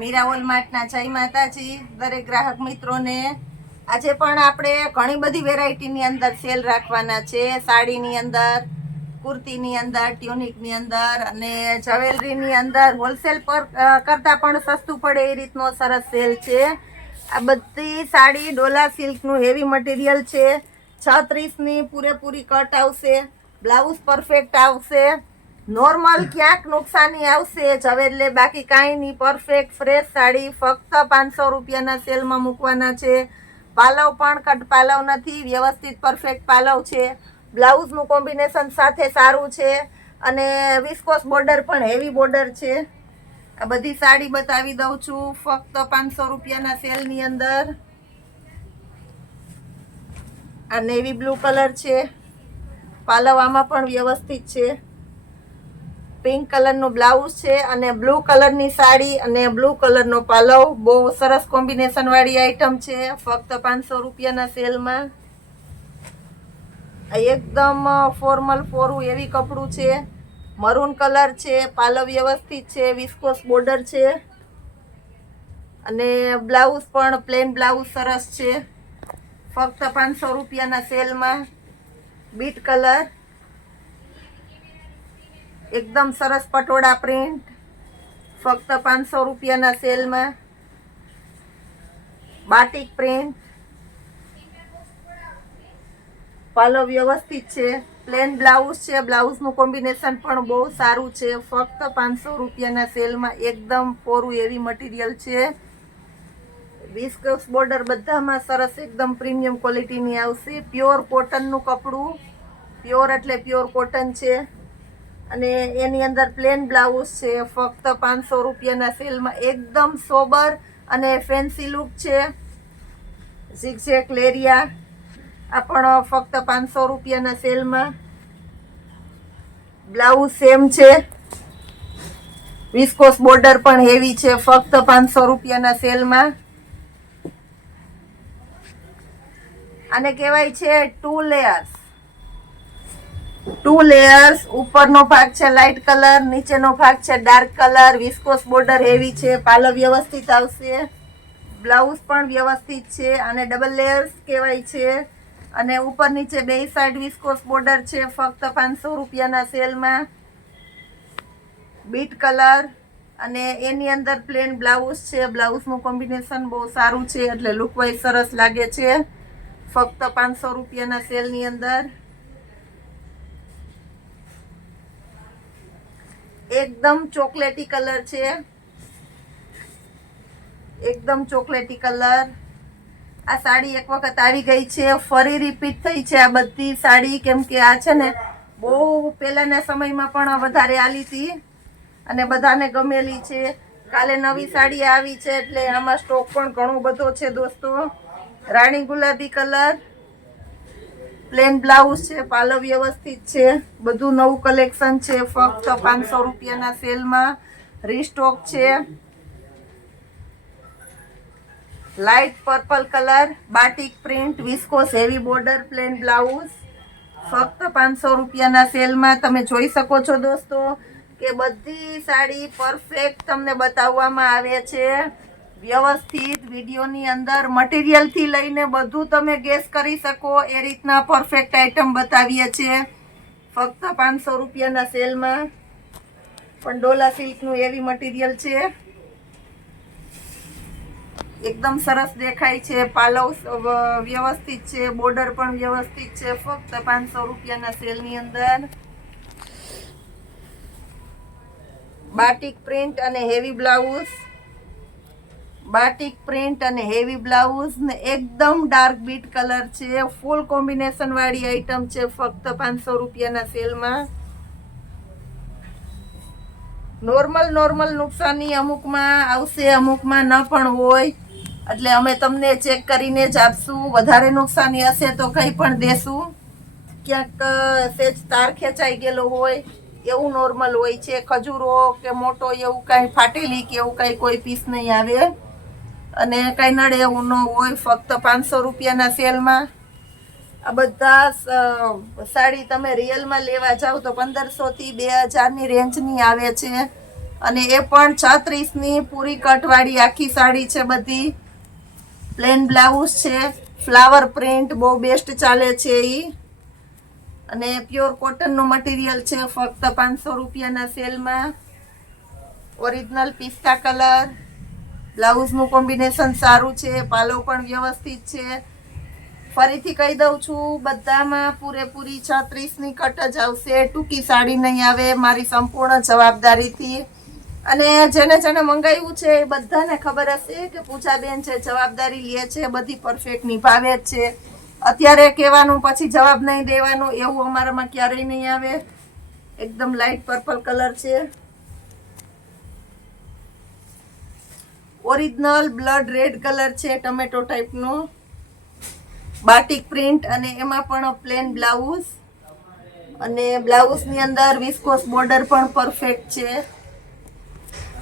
મીરા વોલમાર્ટના જય માતાજી દરેક ગ્રાહક મિત્રોને। આજે પણ આપણે ઘણી બધી વેરાયટીની અંદર સેલ રાખવાના છે। સાડીની અંદર, કુર્તીની અંદર, ટ્યુનિકની અંદર અને જ્વેલરીની અંદર હોલસેલ પર કરતાં પણ સસ્તું પડે એ રીતનો સરસ સેલ છે। આ બધી સાડી ડોલા સિલ્કનું હેવી મટીરિયલ છે। 36ની પૂરેપૂરી કટ આવશે, બ્લાઉઝ પરફેક્ટ આવશે, નોર્મલ ક્યાંક નુકસાની આવશે જવેલે, બાકી કાંઈ નહીં, પરફેક્ટ ફ્રેશ સાડી ફક્ત 500 રૂપિયાના સેલમાં મૂકવાના છે। પાલવ પણ કટ પાલવ નથી, વ્યવસ્થિત પરફેક્ટ પાલવ છે। બ્લાઉઝનું કોમ્બિનેશન સાથે સારું છે અને વિસ્કોસ બોર્ડર પણ હેવી બોર્ડર છે। આ બધી સાડી બતાવી દઉં છું ફક્ત 500 રૂપિયાના સેલની અંદર। આ નેવી બ્લુ કલર છે, પાલવ આમાં પણ વ્યવસ્થિત છે। પિંક કલરનું બ્લાઉઝ છે અને બ્લુ કલરની સાડી અને બ્લુ કલરનો પાલવ, બહુ સરસ કોમ્બિનેશન વાળી આઈટમ છે ફક્ત 500 રૂપિયાના સેલમાં। આ એકદમ ફોર્મલ ફોરું એવી કપડું છે, મરૂન કલર છે, પાલવ વ્યવસ્થિત છે, વિસ્કોસ બોર્ડર છે અને બ્લાઉઝ પણ પ્લેન બ્લાઉઝ સરસ છે ફક્ત 500 રૂપિયાના સેલમાં। બીટ કલર, એકદમ સરસ પટોળા પ્રિન્ટ ફક્ત 500 રૂપિયાના સેલમાં। બાટિક પ્રિન્ટ, પાલો વ્યવસ્થિત છે, પ્લેન બ્લાઉઝ છે, બ્લાઉઝનું કોમ્બિનેશન પણ બહુ સારું છે ફક્ત 500 રૂપિયાના સેલમાં। એકદમ કોરું એવી મટીરિયલ છે, વિસ્કોસ બોર્ડર બધામાં સરસ એકદમ પ્રીમિયમ ક્વોલિટીની આવશે। પ્યોર કોટનનું કપડું, પ્યોર એટલે પ્યોર કોટન છે અને એની અંદર પ્લેન બ્લાઉઝ છે ફક્ત 500 રૂપિયાના સેલમાં। એકદમ સોબર અને ફેન્સી લુક છે। ઝિગઝેગ લેરિયા, આ પણ ફક્ત 500 રૂપિયાના સેલમાં। બ્લાઉઝ સેમ છે, વિસ્કોસ બોર્ડર પણ હેવી છે ફક્ત 500 રૂપિયાના સેલમાં। આને કહેવાય છે 2 લેયર્સ। 2 લેયર્સ, ઉપરનો ભાગ છે લાઇટ કલર, નીચેનો ભાગ છે dark colour, viscous border heavy છે, પાલવ વ્યવસ્થિત આવશે, બ્લાઉઝ પણ વ્યવસ્થિત છે। આને ડબલ લેયર્સ કહેવાય છે અને ઉપર નીચે બે સાઈડ વિસ્કોસ બોર્ડર છે ફક્ત 500 રૂપિયાના સેલમાં। બીટ કલર અને એની અંદર પ્લેન બ્લાઉઝ છે, બ્લાઉઝનું કોમ્બિનેશન બહુ સારું છે એટલે લુક વાઇઝ સરસ લાગે છે ફક્ત 500 રૂપિયાના સેલની અંદર। એકદમ ચોકલેટી કલર છે, એકદમ ચોકલેટી કલર। આ સાડી એક વખત આવી ગઈ છે, ફરી રિપીટ થઈ છે આ બધી સાડી, કેમ કે આ છે ને બહુ પહેલાના સમયમાં પણ વધારે આલી હતી અને બધાને ગમેલી છે। કાલે નવી સાડી આવી છે એટલે આમાં સ્ટોક પણ ઘણો બધો છે દોસ્તો। રાણી ગુલાબી કલર, પ્લેન બ્લાઉઝ છે, પાલવ વ્યવસ્થિત છે, બધું નવું કલેક્શન છે ફક્ત 500 રૂપિયાના સેલમાં। રીસ્ટોક છે। Light purple colour, batik print, viscous heavy border, plane blouse ફક્ત 500 રૂપિયાના સેલમાં। તમે જોઈ શકો છો દોસ્તો કે બધી સાડી પરફેક્ટ તમને બતાવવામાં આવે છે વ્યવસ્થિત વિડીયોની અંદર। મટીરિયલથી લઈને બધું તમે ગેસ કરી શકો એ રીતના પરફેક્ટ આઈટમ બતાવીએ છીએ ફક્ત 500 રૂપિયાના સેલમાં। પણ ડોલા સિલ્કનું એવી મટીરિયલ છે, એકદમ સરસ દેખાય છે, પાલવ વ્યવસ્થિત છે, બોર્ડર પણ વ્યવસ્થિત છે ફક્ત 500 રૂપિયાના સેલની અંદર। બાટિક પ્રિન્ટ અને હેવી બ્લાઉઝ, બાટિક પ્રિન્ટ અને હેવી બ્લાઉઝ ને એકદમ ડાર્ક બીટ કલર છે, ફૂલ કોમ્બિનેશન વાળી આઈટમ છે ફક્ત 500 રૂપિયાના સેલમાં। નોર્મલ નુકસાની અમુકમાં આવશે, અમુકમાં ન પણ હોય એટલે અમે તમને ચેક કરીને જ આપશું। વધારે નુકસાની હશે તો કંઈ પણ દેશું, ક્યાંક સેજ તાર ખેંચાઈ ગયેલો હોય એવું નોર્મલ હોય છે। ખજૂરો કે મોટો એવું કાંઈ ફાટેલી કે એવું કાંઈ કોઈ પીસ નહીં આવે અને કાંઈ નડે એવું ન હોય ફક્ત 500 રૂપિયાના સેલમાં। આ બધા સાડી તમે રિયલમાં લેવા જાઓ તો 1500 થી 2000ની રેન્જની આવે છે અને એ પણ 36ની પૂરી કટવાળી આખી સાડી છે બધી. પ્લેન બ્લાઉઝ છે, ફ્લાવર પ્રિન્ટ બહુ બેસ્ટ ચાલે છે એ. અને પ્યોર કોટનનું મટીરિયલ છે, ફક્ત 500 રૂપિયાના સેલમાં. ઓરિજિનલ પિસ્તા કલર. બ્લાઉઝનું કોમ્બિનેશન સારું છે, પાલો પણ વ્યવસ્થિત છે. ફરીથી કહી દઉં છું, બધામાં પૂરેપૂરી 36ની કટ જ આવશે, ટૂંકી સાડી નહીં આવે, મારી સંપૂર્ણ જવાબદારીથી. અને જેને જેને મંગાવ્યું છે એ બધાને ખબર હશે કે પૂજાબેન જે જવાબદારી લે છે બધી પરફેક્ટ નિભાવે જ છે. અત્યારે કહેવાનું પછી જવાબ નહીં દેવાનો એવું અમારામાં ક્યારેય નહીં આવે. એકદમ લાઇટ પર્પલ કલર છે, ઓરિજિનલ બ્લડ રેડ કલર છે, ટમેટો ટાઈપનો. બાટિક પ્રિન્ટ અને એમાં પણ પ્લેન બ્લાઉઝ. અને બ્લાઉઝની અંદર વિસ્કોસ બોર્ડર પણ પરફેક્ટ છે.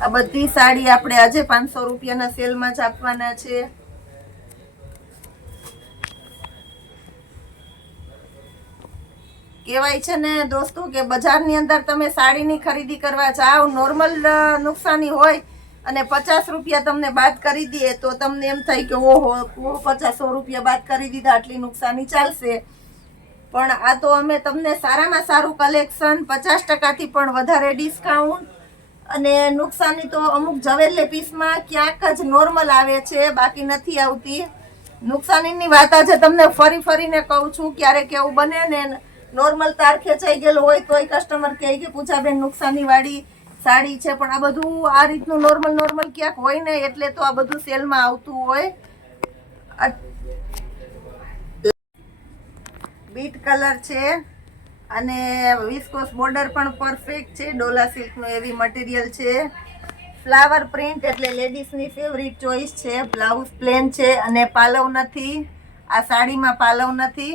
આ બધી સાડી આપણે આજે 500 રૂપિયાના સેલમાં જ આપવાના છે. કહેવાય છે ને દોસ્તો કે બજારની અંદર તમે સાડીની ખરીદી કરવા જાઓ, નોર્મલ નુકસાની હોય અને 50 રૂપિયા તમને બાદ કરી દે તો તમને એમ થાય કે ઓહો 50-100 રૂપિયા બાદ કરી દીધા, આટલી નુકસાની ચાલશે. પણ આ તો અમે તમને સારામાં સારું કલેક્શન, 50%થી પણ વધારે ડિસ્કાઉન્ટ. અને નુકસાની તો અમુક જવેલરી પીસમાં ક્યાંક જ નોર્મલ આવે છે, બાકી નથી આવતી. નુકસાનીની વાત આજે તમને ફરીને કહું છું. ક્યારેક એવું બને ને નોર્મલ તાર ખેંચાઈ ગયેલો હોય તોય કસ્ટમર કહે કે પૂજાબેન નુકસાનીવાળી સાડી છે, પણ આ બધું આ રીતનું નોર્મલ ક્યાંક હોય ને એટલે તો આ બધું સેલમાં આવતું હોય. બીટ કલર છે અને વિસ્કોસ બોર્ડર પણ પરફેક્ટ છે, ડોલા સિલ્કનું એવી મટીરિયલ છે. ફ્લાવર પ્રિન્ટ એટલે લેડીઝની ફેવરિટ ચોઈસ છે. બ્લાઉઝ પ્લેન છે અને પાલવ નથી. આ સાડીમાં પાલવ નથી,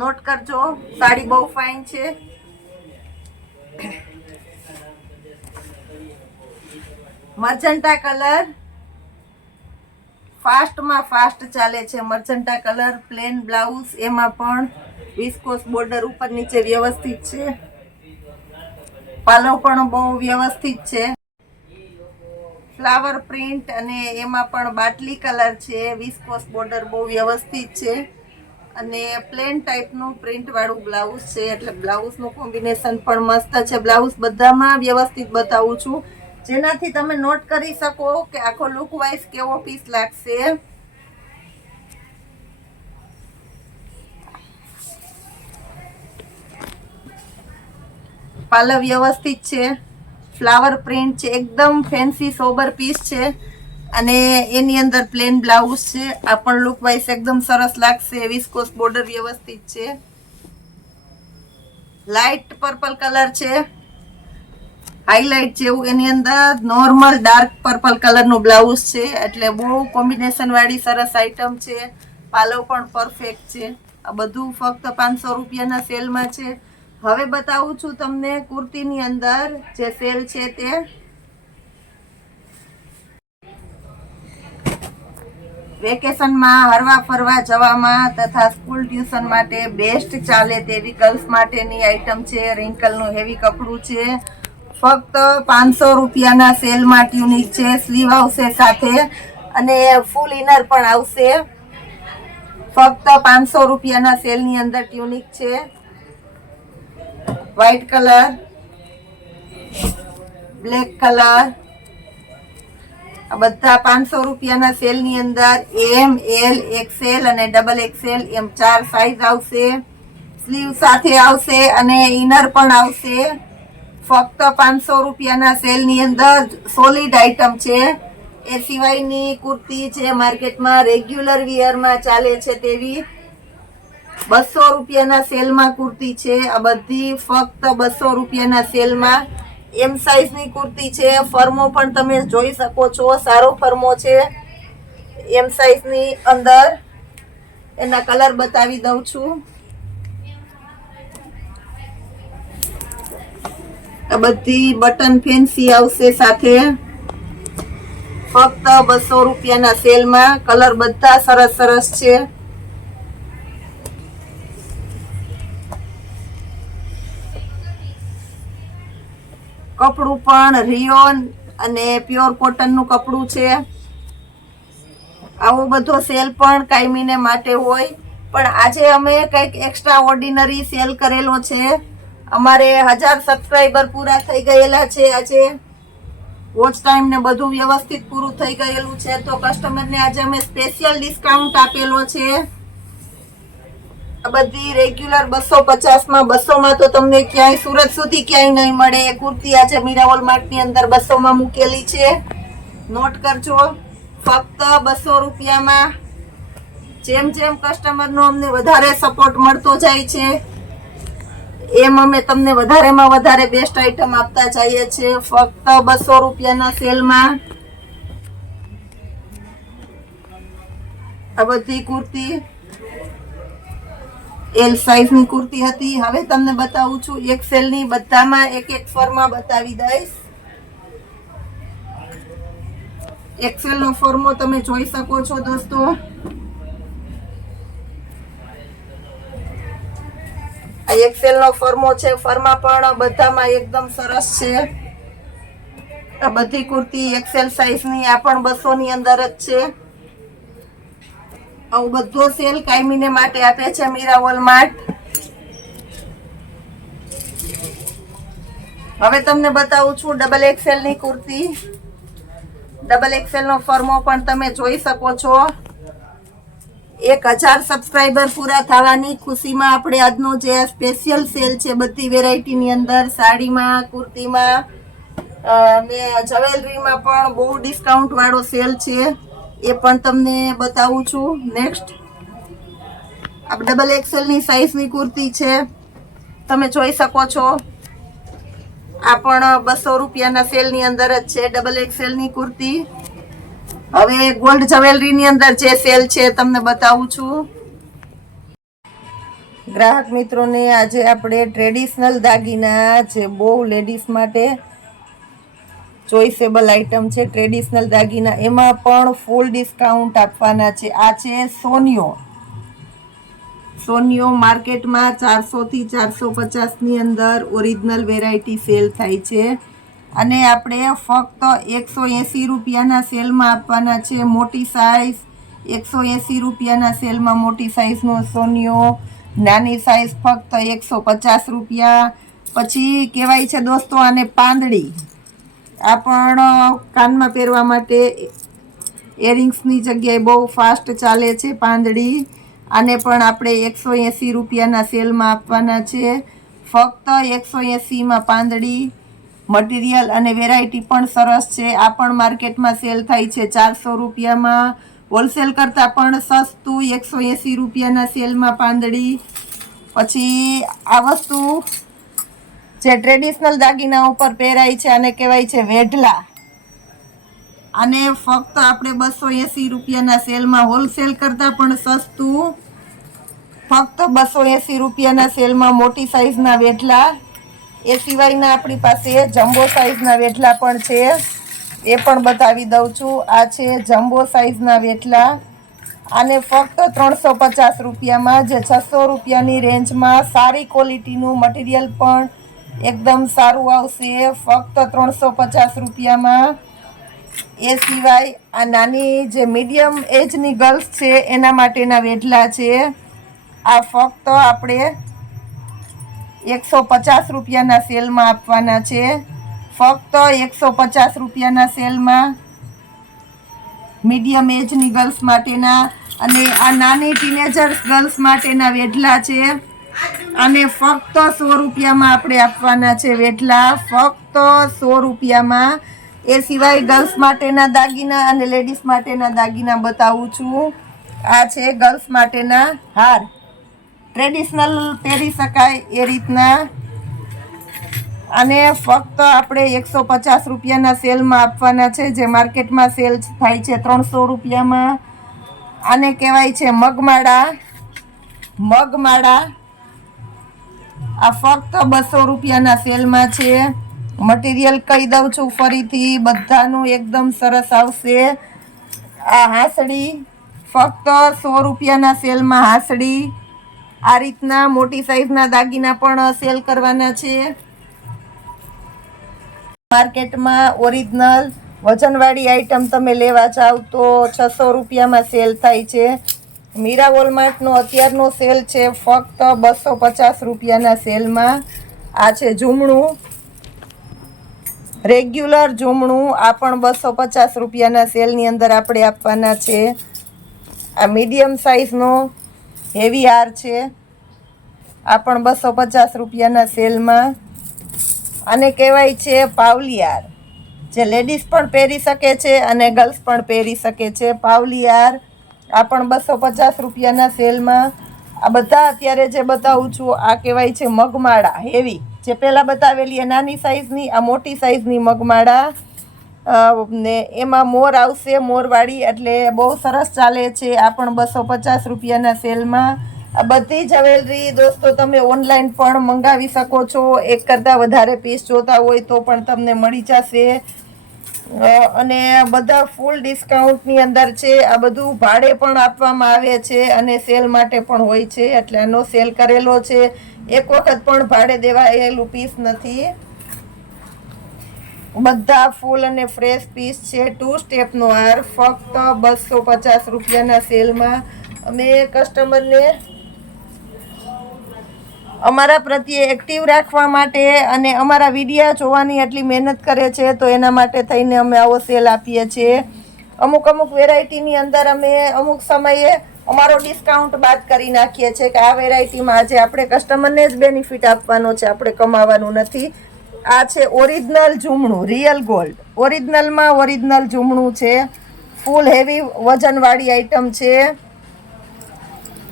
નોટ કરજો. સાડી બહુ ફાઇન છે. મર્જન્ટા કલર ફાસ્ટમાં ફાસ્ટ ચાલે છે. મર્જન્ટા કલર પ્લેન બ્લાઉઝ, એમાં પણ વિસ્કોસ બોર્ડર ઉપર નીચે વ્યવસ્થિત છે. પાલો પણ બહુ વ્યવસ્થિત છે. ફ્લાવર પ્રિન્ટ અને એમાં પણ બાટલી કલર છે. વિસ્કોસ બોર્ડર બહુ વ્યવસ્થિત છે અને પ્લેન ટાઈપનું પ્રિન્ટ વાળું બ્લાઉઝ છે, એટલે બ્લાઉઝનું કોમ્બિનેશન પણ મસ્ત છે. બ્લાઉઝ બધામાં વ્યવસ્થિત બતાવું છું, જેનાથી તમે નોટ કરી શકો કે આખો લુક વાઇઝ કેવો પીસ લાગશે. પાલવ વ્યવસ્થિત છે, ફ્લાવર પ્રિન્ટ છે, એકદમ ફેન્સી સોબર પીસ છે. અને એની અંદર પ્લેન બ્લાઉઝ છે. આ પણ લુક વાઇઝ એકદમ સરસ લાગશે. વિસ્કોસ બોર્ડર વ્યવસ્થિત છે. લાઇટ પર્પલ કલર છે, હાઈલાઇટ જેવું. એની અંદર નોર્મલ ડાર્ક પર્પલ કલરનું બ્લાઉઝ છે, એટલે બહુ કોમ્બિનેશન વાળી સરસ આઈટમ છે. પાલવ પણ પરફેક્ટ છે. આ બધું ફક્ત 500 રૂપિયાના સેલમાં છે. હવે બતાવું છું તમને કુર્તીની અંદર જે સેલ છે તે. વેકેશનમાં હરવા ફરવા જવામાં તથા સ્કૂલ ટ્યુશન માટે બેસ્ટ ચાલે તેવી ગર્લ્સ માટેની આઈટમ છે. રિંકલનું હેવી કપડું છે. ફક્ત 500 રૂપિયાના સેલમાં ટ્યુનિક છે. સ્લીવ આવશે સાથે અને ફૂલ ઇનર પણ આવશે. ફક્ત 500 રૂપિયાના સેલની અંદર ટ્યુનિક છે. વ્હાઈટ કલર, બ્લેક કલર, આ બધા 500 રૂપિયાના સેલની અંદર એમ, એલ, XL અને XXL એમ 4 સાઈઝ આવશે. સ્લીવ સાથે આવશે અને ઇનર પણ આવશે. ફક્ત 500 રૂપિયાના સેલની અંદર સોલિડ આઈટમ છે. એ સિવાયની કુર્તી જે માર્કેટમાં રેગ્યુલર વિયરમાં ચાલે છે તેવી 200 રૂપિયાના સેલમાં કુર્તી છે. આ બધી ફક્ત 200 રૂપિયાના સેલમાં. એમ સાઈઝની કુર્તી છે. ફર્મો પણ તમે જોઈ શકો છો, સારો ફર્મો છે એમ સાઈઝની અંદર. એના કલર બતાવી દઉં છું. આ બધી બટન ફેન્સી આવશે સાથે. ફક્ત 200 રૂપિયાના સેલમાં. કલર બધા સરસ છે. કપડું પણ રિયોન અને પ્યોર કોટનનું કપડું છે. આવો બધો સેલ પણ કાયમીને માટે હોય. પણ આજે અમે કંઈક એક્સ્ટ્રા ઓર્ડિનરી સેલ કરેલો છે. અમારે 1000 સબસ્ક્રાઈબર પૂરા થઈ ગયેલા છે આજે. વોચ ટાઈમ ને બધું વ્યવસ્થિત પૂરું થઈ ગયેલું છે, તો કસ્ટમરને આજે અમે સ્પેશિયલ ડિસ્કાઉન્ટ આપેલો છે. આ બધી રેગ્યુલર 250 માં 200 માં તો તમને ક્યાંય સુરત સુધી ક્યાંય નહીં મળે. એ કુર્તી આજે મીરાવોલ માર્ટની અંદર 200 માં મૂકેલી છે. નોટ કરજો, ફક્ત 200 રૂપિયામાં. જેમ જેમ કસ્ટમરનો અમને વધારે સપોર્ટ મળતો જાય છે એમ અમે તમને વધારેમાં વધારે બેસ્ટ આઈટમ આપતા જઈએ છીએ. ફક્ત 200 રૂપિયાના સેલમાં આ બધી કુર્તી એલ સાઈઝની કુર્તી હતી. હવે તમને બતાવું છું એક્સેલ ની. બધામાં એક એક ફોર્મમાં બતાવી દઈશ. એક્સેલ નો ફોર્મો તમે જોઈ શકો છો દોસ્તો. આ એક્સેલ નો ફોર્મો છે. ફોર્મા પણ બધામાં એકદમ સરસ છે. આ બધી કુર્તી એક્સેલ સાઈઝની. આ પણ 200 ની અંદર જ છે. આવું બધો સેલ કાયમીને માટે આપે છે મીરાવોલ માર્ટ. હવે તમને બતાવું છું ડબલ એક્સેલ ની કુર્તી. ડબલ એક્સેલ નો ફોર્મો પણ તમે જોઈ શકો છો. 1000 સબસ્ક્રાઈબર પૂરા થવાની ખુશીમાં આપણે આજનો જે સ્પેશિયલ સેલ છે બધી વેરાયટીની અંદર, સાડીમાં, કુર્તીમાં ને જ્વેલરીમાં પણ બહુ ડિસ્કાઉન્ટ વાળો સેલ છે. એ પણ તમને બતાવું છું. નેક્સ્ટ આ ડબલ એક્સેલ ની સાઈઝની કુર્તી છે, તમે જોઈ શકો છો. આ પણ 200 રૂપિયાના સેલની અંદર જ છે ડબલ એક્સેલ ની કુર્તી. હવે ગોલ્ડ જ્વેલરીની અંદર જે સેલ છે તમને બતાવું છું. ગ્રાહક મિત્રોને આજે આપણે ટ્રેડિશનલ દાગીના, જે બહુ લેડીઝ માટે ચોઈસેબલ આઇટમ છે, ટ્રેડિશનલ દાગીના, એમાં પણ ફૂલ ડિસ્કાઉન્ટ આપવાના છે. આ છે સોનિયો. સોનિયો માર્કેટમાં 400 થી 450 ની અંદર ઓરિજિનલ વેરાયટી સેલ થાય છે, અને આપણે ફક્ત 180 રૂપિયાના સેલમાં આપવાના છે. મોટી સાઈઝ 180 રૂપિયાના સેલમાં મોટી સાઈઝનો સોનિયો. નાની સાઈઝ ફક્ત 150 રૂપિયા. પછી કહેવાય છે દોસ્તો આને પાંદડી. આ પણ કાનમાં પહેરવા માટે એરિંગ્સની જગ્યાએ બહુ ફાસ્ટ ચાલે છે પાંદડી. આને પણ આપણે 180 રૂપિયાના સેલમાં આપવાના છે. ફક્ત 180માં પાંદડી. મટીરિયલ અને વેરાયટી પણ સરસ છે. આ પણ માર્કેટમાં સેલ થાય છે 400 રૂપિયામાં. હોલસેલ કરતાં પણ સસ્તું 180 રૂપિયાના સેલમાં પાંદડી. પછી આ વસ્તુ જે ટ્રેડિશનલ દાગીના ઉપર પહેરાય છે આને કહેવાય છે વેઢલા. આને ફક્ત આપણે 280 રૂપિયાના સેલમાં, હોલસેલ કરતાં પણ સસ્તું, ફક્ત 280 રૂપિયાના સેલમાં મોટી સાઈઝના વેઢલા. એ સિવાયના આપણી પાસે જમ્બો સાઈઝના વેઢલા પણ છે, એ પણ બતાવી દઉં છું. આ છે જમ્બો સાઈઝના વેઢલા. આને ફક્ત 350 રૂપિયામાં, જે 600 રૂપિયાની રેન્જમાં સારી ક્વોલિટીનું મટીરિયલ પણ એકદમ સારું આવશે, ફક્ત 350 રૂપિયામાં. એ સિવાય આ નાની જે મીડિયમ એજની ગર્લ્સ છે એના માટેના વેઢલા છે. આ ફક્ત આપણે 150 રૂપિયાના સેલમાં આપવાના છે. ફક્ત 150 રૂપિયાના સેલમાં મીડિયમ એજની ગર્લ્સ માટેના. અને આ નાની ટીનેજર્સ ગર્લ્સ માટેના વેઢલા છે. અને ફક્ત 100 રૂપિયામાં આપણે આપવાના છે વેઢલા, ફક્ત 100 રૂપિયામાં. એ સિવાય ગર્લ્સ માટેના દાગીના અને લેડીઝ માટેના દાગીના બતાવું છું. આ છે ગર્લ્સ માટેના હાર, ટ્રેડિશનલ પહેરી શકાય એ રીતના. અને ફક્ત આપણે 150 રૂપિયાના સેલમાં આપવાના છે, જે માર્કેટમાં સેલ થાય છે 300 રૂપિયામાં. આને કહેવાય છે મગમાળા. મગમાળા આ ફક્ત 200 રૂપિયાના સેલમાં છે. મટીરિયલ કહી દઉં છું ફરીથી, બધાનું એકદમ સરસ આવશે. આ હાંસડી ફક્ત 100 રૂપિયાના સેલમાં હાંસડી. આ રીતના મોટી સાઈઝના દાગીના પણ સેલ કરવાના છે. માર્કેટમાં ઓરિજિનલ વજનવાળી આઈટમ તમે લેવા જાવ તો 600 રૂપિયામાં સેલ થાય છે. મીરા વોલમાર્ટનો અત્યારનો સેલ છે ફક્ત 250 રૂપિયાના સેલમાં. આ છે ઝૂમણું, રેગ્યુલર ઝૂમણું, આ પણ 250 રૂપિયાના સેલની અંદર આપણે આપવાના છે. આ મીડિયમ સાઇઝનો હેવી હાર છે, આ પણ 250 રૂપિયાના સેલમાં. આને કહેવાય છે પાવલી હાર, જે લેડીઝ પણ પહેરી શકે છે અને ગર્લ્સ પણ પહેરી શકે છે. પાવલી હાર આ પણ 250 રૂપિયાના સેલમાં. આ બધા અત્યારે જે બતાવું છું આ કહેવાય છે મગમાળા હેવી, જે પહેલાં બતાવેલી એ નાની સાઇઝની, આ મોટી સાઇઝની મગમાળા ને એમાં મોર આવશે, મોરવાળી, એટલે બહુ સરસ ચાલે છે. આ પણ 250 રૂપિયાના સેલમાં. આ બધી જ્વેલરી દોસ્તો તમે ઓનલાઈન પણ મંગાવી શકો છો. એક કરતાં વધારે પીસ જોતા હોય તો પણ તમને મળી જશે અને બધા ફૂલ ડિસ્કાઉન્ટની અંદર છે. આ બધું ભાડે પણ આપવામાં આવે છે અને સેલ માટે પણ હોય છે, એટલે આનો સેલ કરેલો છે. એક વખત પણ ભાડે દેવાયેલું પીસ નથી. બધા ફૂલ અને ફ્રેશ પીસ છે. 2 સ્ટેપનો હાર ફક્ત 250 રૂપિયાના સેલમાં. અમે કસ્ટમરને અમારા પ્રત્યે એક્ટિવ રાખવા માટે અને અમારા વિડીયા જોવાની એટલી મહેનત કરે છે તો એના માટે થઈને અમે આવો સેલ આપીએ છીએ. અમુક વેરાયટીની અંદર અમે અમુક સમયે અમારો ડિસ્કાઉન્ટ બાદ કરી નાખીએ છીએ કે આ વેરાયટીમાં આજે આપણે કસ્ટમરને જ બેનિફિટ આપવાનો છે, આપણે કમાવાનું નથી. આ છે ઓરિજિનલ ઝૂમણું, રિયલ ગોલ્ડ. ઓરિજિનલમાં ઓરિજિનલ ઝૂમણું છે. ફૂલ હેવી વજનવાળી આઈટમ છે.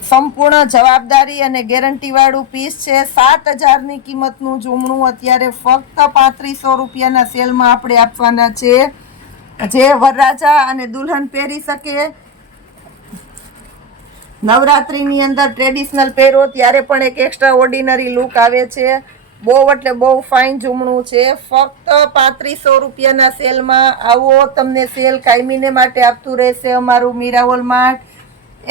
સંપૂર્ણ જવાબદારી અને ગેરંટીવાળું પીસ છે. 7000ની કિંમતનું ઝૂમણું અત્યારે ફક્ત 3500 રૂપિયાના સેલમાં આપણે આપવાના છે, જે વરરાજા અને દુલ્હન પહેરી શકે. નવરાત્રિની અંદર ટ્રેડિશનલ પહેરો ત્યારે પણ એક એક્સ્ટ્રા ઓર્ડિનરી લુક આવે છે. બહુ એટલે બહુ ફાઇન ઝૂમણું છે. ફક્ત 3500 રૂપિયાના સેલમાં. આવો તમને સેલ કાયમીને માટે આપતું રહેશે અમારું મીરા વોલમાર્ટ.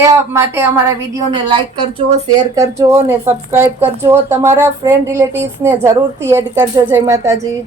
એ માટે અમારા વિડીયોને લાઈક કરજો, શેર કરજો અને સબસ્ક્રાઈબ કરજો. તમારા ફ્રેન્ડ રિલેટિવ્સને જરૂરથી એડ કરજો. જય માતાજી.